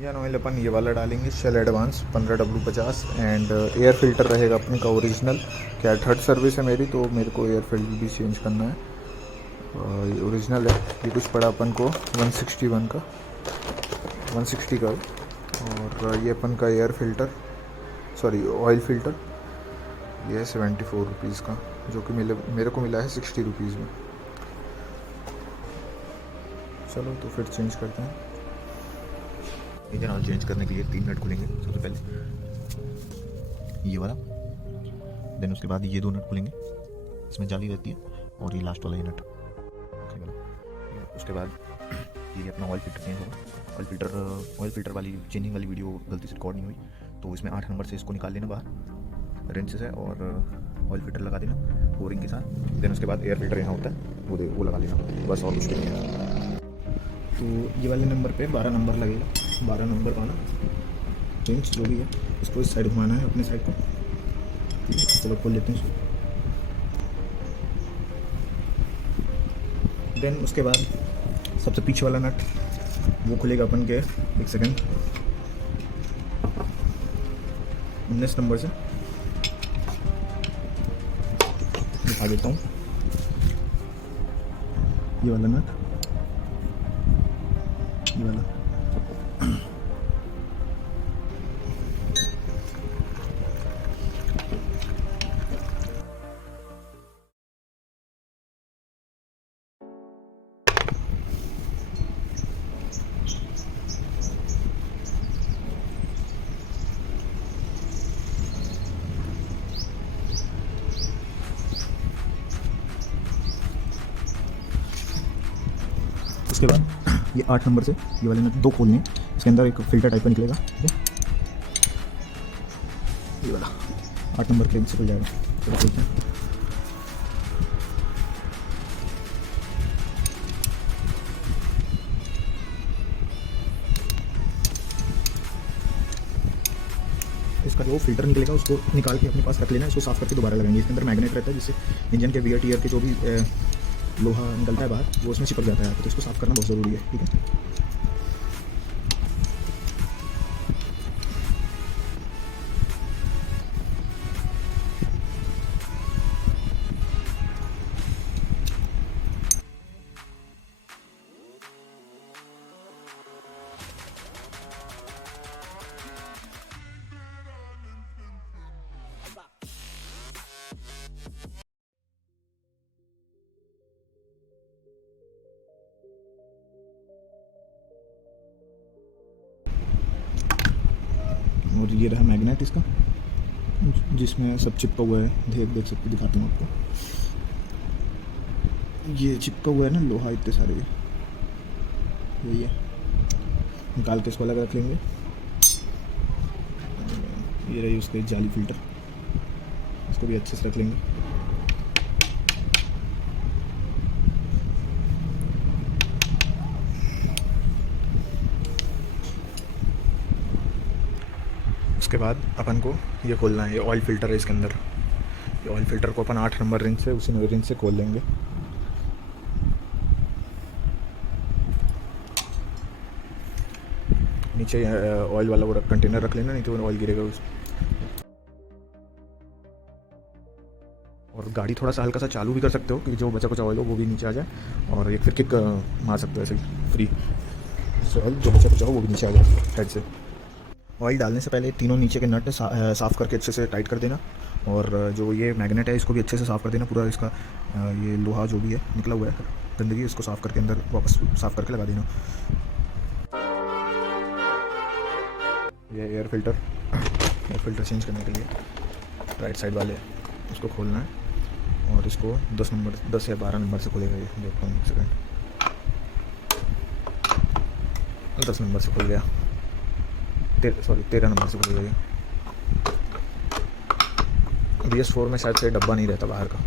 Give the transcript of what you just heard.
Engine oil अपन ये वाला डालेंगे Shell advance 15W50 and air filter रहेगा अपने का ओरिजिनल। क्या थर्ड सर्विस है मेरी, तो मेरे को एयर फिल्टर भी चेंज करना है। ये ओरिजिनल है। ये कुछ पड़ा अपन को 161 का, 160 का है। और ये अपन का air filter, sorry oil filter, ये है 74 रुपीज़ का, जो कि मेरे को मिला है 60 रुपीज़ में। चलो तो फिर चेंज करते हैं। इंजन ऑयल चेंज करने के लिए 3 नट खुलेंगे। सबसे पहले ये वाला, देन उसके बाद ये 2 नट खुलेंगे, इसमें जाली रहती है, और ये लास्ट वाला ये नट। उसके बाद ये अपना ऑयल फिल्टर चेंज होगा। ऑयल फिल्टर वाली चेंजिंग वाली वीडियो गलती से रिकॉर्ड नहीं हुई, तो इसमें 8 नंबर से इसको निकाल लेना बाहर रेंच से, और ऑयल फिल्टर लगा देना बोरिंग के साथ। देन उसके बाद एयर फिल्टर यहाँ होता है, वो लगा लेना, बस और कुछ भी नहीं है। तो ये वाले नंबर पे 12 नंबर लगेगा, 12 नंबर पाना चेंज जो भी है, इसको इस साइड घुमाना है अपने साइड को। ठीक है, चलो खोल लेते हैं इसको। देन उसके बाद सबसे पीछे वाला नट वो खुलेगा अपन के, एक सेकेंड, 19 नंबर से दिखा देता हूँ। ये वाला नट, ये वाला, उसके बाद ये 8 नंबर से ये वाले नट 2 खोलने हैं। इसके अंदर एक फिल्टर टाइप का निकलेगा, ठीक है, ये वाला 8 नंबर क्लेम से खुल जाएगा। चलो खोलते हैं। इसका जो फिल्टर निकलेगा उसको निकाल के अपने पास रख लेना, इसको साफ़ करके दोबारा लगाएंगे। इसके अंदर मैग्नेट रहता है, जिससे इंजन के वियर टीयर के जो भी लोहा निकलता है बाहर, वो उसमें चिपक जाता है, तो इसको साफ़ करना बहुत ज़रूरी है। ठीक है, और ये रहा मैग्नेट इसका, जिसमें सब चिपका हुआ है। देख सकते, दिखाता हूँ आपको। ये चिपका हुआ है ना लोहा, इतने सारे, यही है। निकाल के इसको अलग रख लेंगे। ये रही उसके जाली फिल्टर, इसको भी अच्छे से रख लेंगे। उसके बाद अपन को ये खोलना है, ये ऑयल फिल्टर है इसके अंदर। ये ऑयल फिल्टर को अपन 8 नंबर रिंच से, उसी रिंच से खोल लेंगे। नीचे ऑयल वाला वो कंटेनर रख लेना, नहीं तो ऑयल गिरेगा उस। और गाड़ी थोड़ा सा हल्का सा चालू भी कर सकते हो, कि जो बचा कुछ ऑयल हो वो भी नीचे आ जाए, और एक फिर किक मार सकते हो ऐसे फ्री, ऑयल जो बचा कुछ हो वो भी नीचे आ जाए हेड से। ऑयल डालने से पहले तीनों नीचे के नट साफ़ करके अच्छे से टाइट कर देना, और जो ये मैग्नेट है इसको भी अच्छे से साफ़ कर देना। पूरा इसका ये लोहा जो भी है निकला हुआ है गंदगी, इसको साफ़ करके अंदर वापस साफ़ करके लगा देना। ये एयर फिल्टर चेंज करने के लिए राइट साइड वाले उसको खोलना है, और इसको 10 या 12 नंबर से खोलेगा। ये देखो, 1 सेकेंड, 10 नंबर से खुल गया, 13 नंबर से खुल गया। BS4 में शायद से डब्बा नहीं रहता बाहर का,